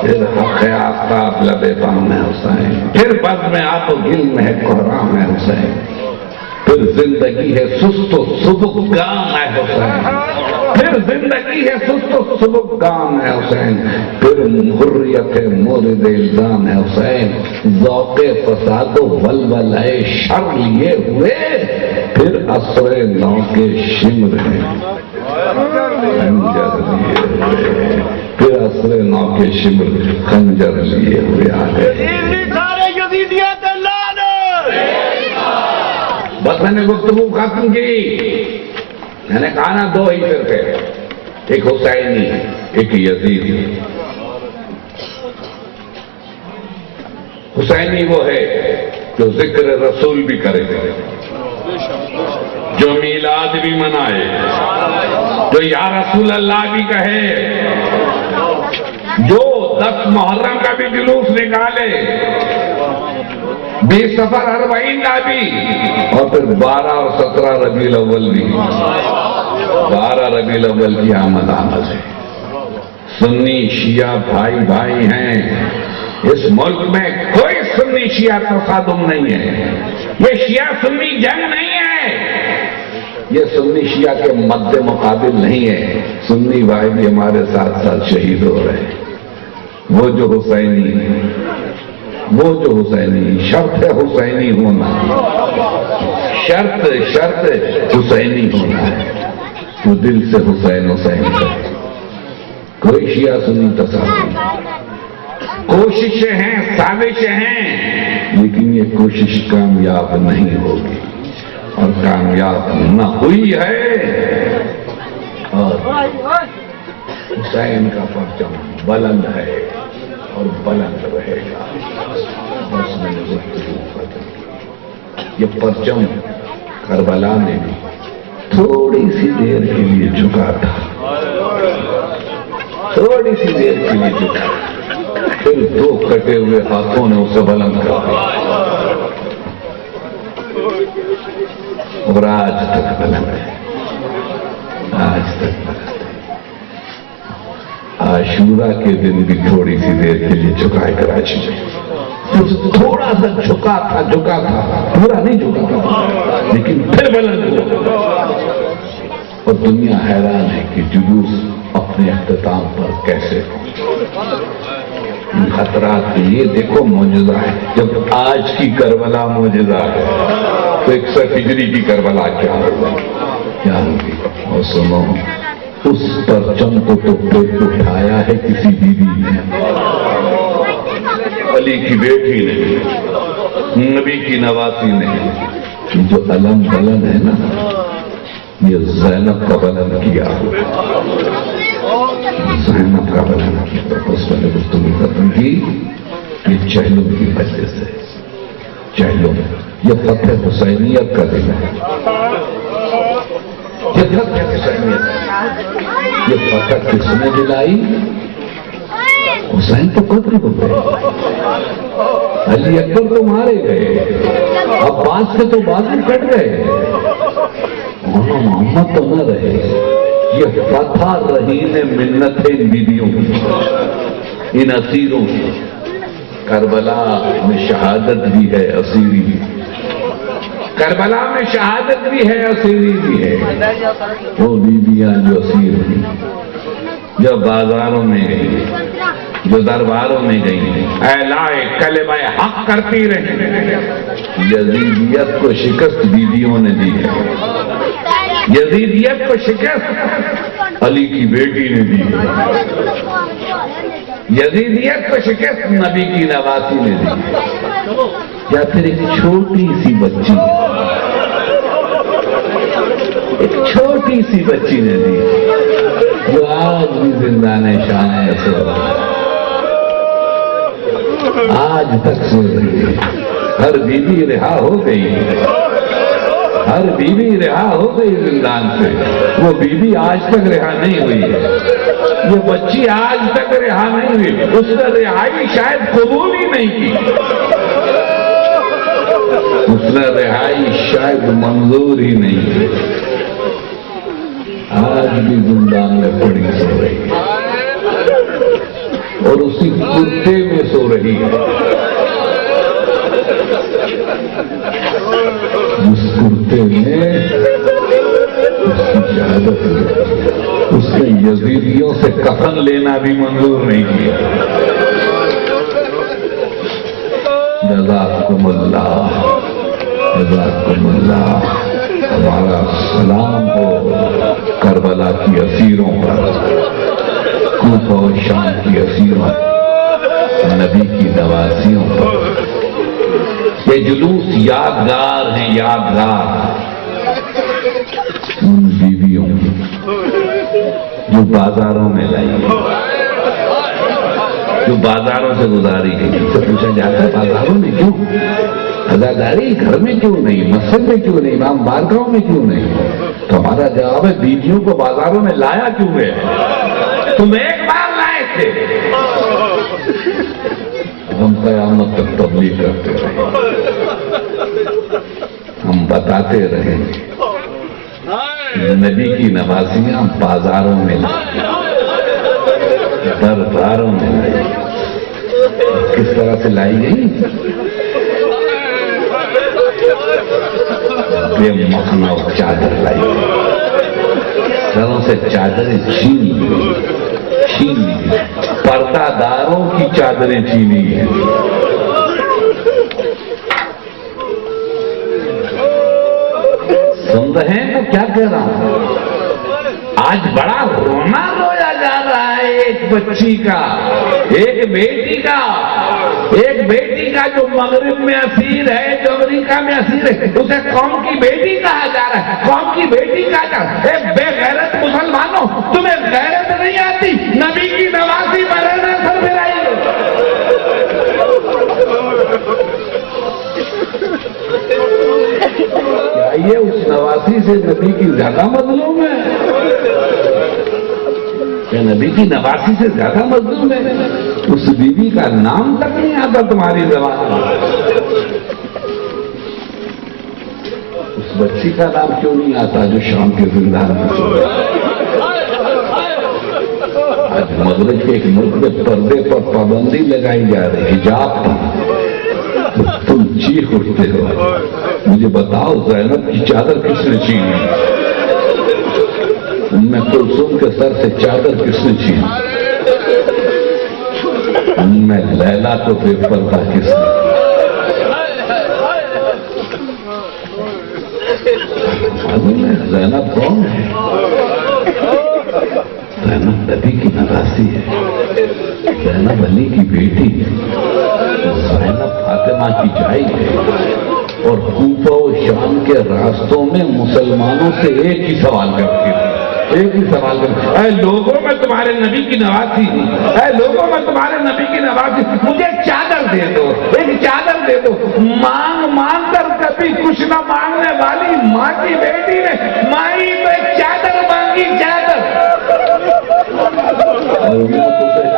پھر حق آفتاب لب بام ہے حسین، پھر بزم آب و گل ہے قرآن ہے حسین، پھر زندگی ہے سست و سبک گام ہے حسین، پھر زندگی ہے سست و سبک گام ہے حسین، پھر حریت مورد الزام ہے حسین، ذوق فساد و ولولہ شر لیے ہوئے پھر عصر نو کے شمر ہیں، خنجر لیے ہوئے پھر عصر نو کے شمر خنجر لیے ہوئے آ گئے۔ بس میں نے گفتگو ختم کی، میں نے کہا نا دو ہی فرقے، ایک حسینی ایک یزیدی۔ حسینی وہ ہے جو ذکر رسول بھی کرے، جو میلاد بھی منائے، جو یا رسول اللہ بھی کہے، جو 10 محرم کا بھی جلوس نکالے، 20 سفر اربعین کا بھی، اور پھر 12 اور 17 ربیع الاول بھی۔ 12 ربیع الاول کی آمد ہے۔ سنی شیعہ بھائی بھائی ہیں، اس ملک میں کوئی سنی شیعہ تصادم نہیں ہے، یہ شیعہ سنی جنگ نہیں ہے، یہ سنی شیعہ کے مد مقابل نہیں ہے۔ سنی بھائی بھی ہمارے ساتھ ساتھ شہید ہو رہے ہیں۔ وہ جو حسینی شرط ہے حسینی ہونا، شرط حسینی ہونا ہے، جو دل سے حسین حسین کرے۔ کوئی شیعہ سنی تصادم، کوششیں ہیں، سازشیں ہیں، لیکن یہ کوشش کامیاب نہیں ہوگی، اور کامیاب نہ ہوئی ہے، اور حسین کا پرچم بلند ہے اور بلند رہے گا۔ بس میں نے گفتگو ختم کی۔ یہ پرچم کربلا میں بھی تھوڑی سی دیر کے لیے جھکا تھا، تھوڑی سی دیر کے لیے جھکا، پھر 2 کٹے ہوئے ہاتھوں نے اسے بلند کر دیا، اور آج تک بلند ہے، آج تک بلند ہے۔ عاشورہ کے دن بھی تھوڑی سی دیر کے لیے جھکائے کراچی میں، تھوڑا سا جھکا تھا، پورا نہیں جھکا تھا، لیکن پھر بلند ہوا۔ اور دنیا حیران ہے کہ جلوس اپنے اختتام پر کیسے ان خطرات کے لیے دیکھو معجزہ ہے۔ جب آج کی کربلا معجزہ ہے تو 61 ہجری کی کربلا کیا ہوگی؟ اور سنو، اس پرچم کو تو پہ اٹھایا ہے کسی بیوی نے، علی کی بیٹی نے، نبی کی نواسی نے۔ جو علم بلند ہے نا، یہ زینب کا بلند کیا، زینب کا بلند کیا۔ اس میں نے گفتگو ختم کی، یہ چہلوں کی وجہ سے، چہلوں یہ فتح حسینیت کا دن ہے، یہ فتح حسینیت، یہ فتح کس نے دلائی؟ حسین تو قتل ہو گئے، علی اکبر تو مارے گئے، عباس سے تو بازو کٹ گئے، محمد تو نہ رہے۔ یہ فتح رہین منت ہے ان بیویوں کی، ان اسیروں کی۔ کربلا میں شہادت بھی ہے، اسیری بھی، کربلا میں شہادت بھی ہے، اسیری بھی ہے۔ وہ بیویاں جو اسیر ہوئی، جو بازاروں میں گئی، جو درباروں میں گئی، اعلائے کلمہ حق کرتی رہی، یزیدیت کو شکست بیویوں نے دی ہے، یزیدیت کو شکست علی کی بیٹی نے دی ہے، یزیدیت کو شکست نبی کی نواسی نے دی، یا پھر ایک چھوٹی سی بچی، ایک چھوٹی سی بچی نے دی، جو آج بھی زندان شان اثر، آج تک سو رہی ہے۔ ہر بیوی رہا ہو گئی، ہر بیوی رہا ہو گئی زندان سے، وہ بیوی آج تک رہا نہیں ہوئی ہے، یہ بچی آج تک رہا نہیں ہوئی، اس نے رہائی شاید قبول ہی نہیں کی، اس نے رہائی شاید منظور ہی نہیں کی، آج بھی زندان میں پڑی سو رہی ہے، اور اسی مسکرتے میں اس کی شہادت ہوئی. اس نے یزیدیوں سے کفن لینا بھی منظور نہیں کیا. جزاکم اللہ، جزاکم اللہ. ہمارا سلام ہو کربلا کی اسیروں پر، کوفہ و شام کی اسیروں، نبی کی نواسیوں پر. یہ جلوس یادگار ہیں، یادگار ان بیویوں جو بازاروں میں لائی، جو بازاروں سے گزاری ہے. سے پوچھا جاتا ہے بازاروں میں کیوں؟ عزاداری گھر میں کیوں نہیں، مسجد میں کیوں نہیں، امام بارگاہوں میں کیوں نہیں؟ تو ہمارا جواب ہے بیویوں کو بازاروں میں لایا کیوں ہے؟ تم ایک بار لائے تھے. ہم قیامت تک تبلیغ کرتے رہے، ہم بتاتے رہے نبی کی نوازیاں بازاروں میں لائی، درباروں میں لائی. کس طرح سے لائی گئی؟ بے مخنا چادر لائی گئی، سروں سے چادریں چھین لی، پردہ داروں کی چادریں چھینی ہیں. سن رہے ہیں تو کیا کہہ رہا ہوں؟ آج بڑا رونا رویا جا رہا ہے ایک بچی کا، ایک بیٹی کا جو مغرب میں اسیر ہے، جو امریکہ میں اسیر ہے. اسے قوم کی بیٹی کہا جا رہا ہے، قوم کی بیٹی کہا جا رہا ہے. اے بے غیرت مسلمانوں، تمہیں غیرت نہیں آتی؟ نبی کی نوازی مرنا سر میں آئی. کیا یہ اس نواسی سے نبی کی زیادہ مظلوم ہے؟ کیا نبی کی نواسی سے زیادہ مظلوم ہے؟ اس بیوی کا نام تک نہیں آتا تمہاری زبان میں. اس بچی کا نام کیوں نہیں آتا جو شام کے زندان میں سوئی؟ آج مغرب کے ایک ملک میں پردے پر پابندی لگائی جا رہی، حجاب پر. تم چیخ اٹھتے ہو. مجھے بتاؤ زینب کی چادر کس نے چھینی؟ میں کلثوم کے سر سے چادر کس نے چھینی؟ میں لیلا کو بے پردہ کس نے؟ زینب کون ہے؟ زینب نبی کی نواسی ہے، زینب علی کی بیٹی ہے، زینب فاطمہ کی جائی ہے. اور کوفہ و شام کے راستوں میں مسلمانوں سے ایک ہی سوال کرتی ہے، ایک ہی سوال کرتی. اے لوگوں میں تمہارے نبی کی نوازی، اے لوگوں میں تمہارے نبی کی نوازی، مجھے چادر دے دو، ایک چادر دے دو. مانگ مانگ کر کبھی کچھ نہ مانگنے والی ماں کی بیٹی نے مائی تو ایک چادر مانگی، چادر.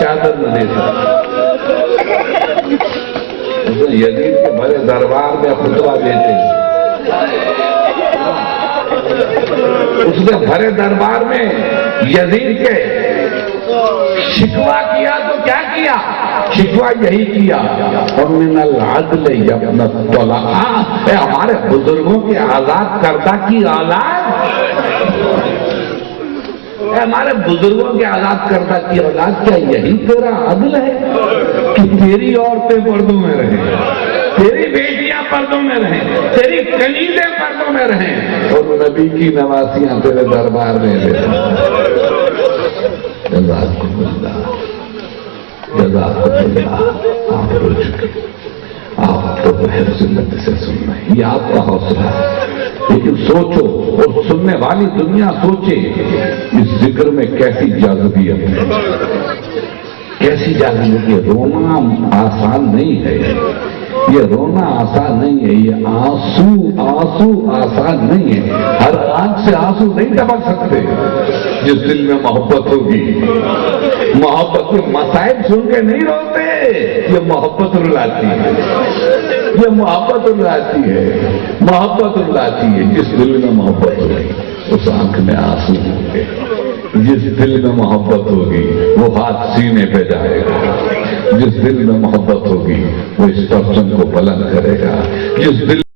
چادر نہ دے سکتا. یزید کے بڑے دربار میں خطبہ دیتے، اس نے بھرے دربار میں یزید کے شکوہ کیا تو کیا کیا؟ شکوہ یہی کیا، وَمِنَ الْعَدْلِ يَبْنَ الطُّلَقَاءِ، اے ہمارے بزرگوں کے آزاد کردہ کی اولاد، اے ہمارے بزرگوں کے آزاد کردہ کی اولاد، کیا یہی تیرا عدل ہے کہ تیری عورتیں پردوں میں رہیں، تیری بیٹیاں پردوں میں رہیں، تیری کنیزیں پردوں میں رہیں، اور نبی کی نواسیاں تیرے دربار میں رہیں؟ جزاکم اللہ، جزاکم اللہ. آپ رو چکے، آپ تو بہت ذلت سے سن رہے ہیں، یہ آپ کا حوصلہ ہے. لیکن سوچو، اور سننے والی دنیا سوچے اس ذکر میں کیسی جاذبیت ہے، کیسی جاذبیت ہے. رونا آسان نہیں ہے، یہ رونا آسان نہیں ہے، یہ آنسو آسان نہیں ہے. ہر آنکھ سے آنسو نہیں ٹپک سکتے. جس دل میں محبت ہوگی، محبت کے مسائل سن کے نہیں روتے، یہ محبت رلاتی ہے، یہ محبت رلاتی ہے، محبت رلاتی ہے. جس دل میں محبت ہوگی اس آنکھ میں آنسو ہوں گے. جس دل میں محبت ہوگی وہ ہاتھ سینے پہ جائے گا. جس دل میں محبت ہوگی ہوگی وہ اس پرچم کو بلند کرے گا. جس دل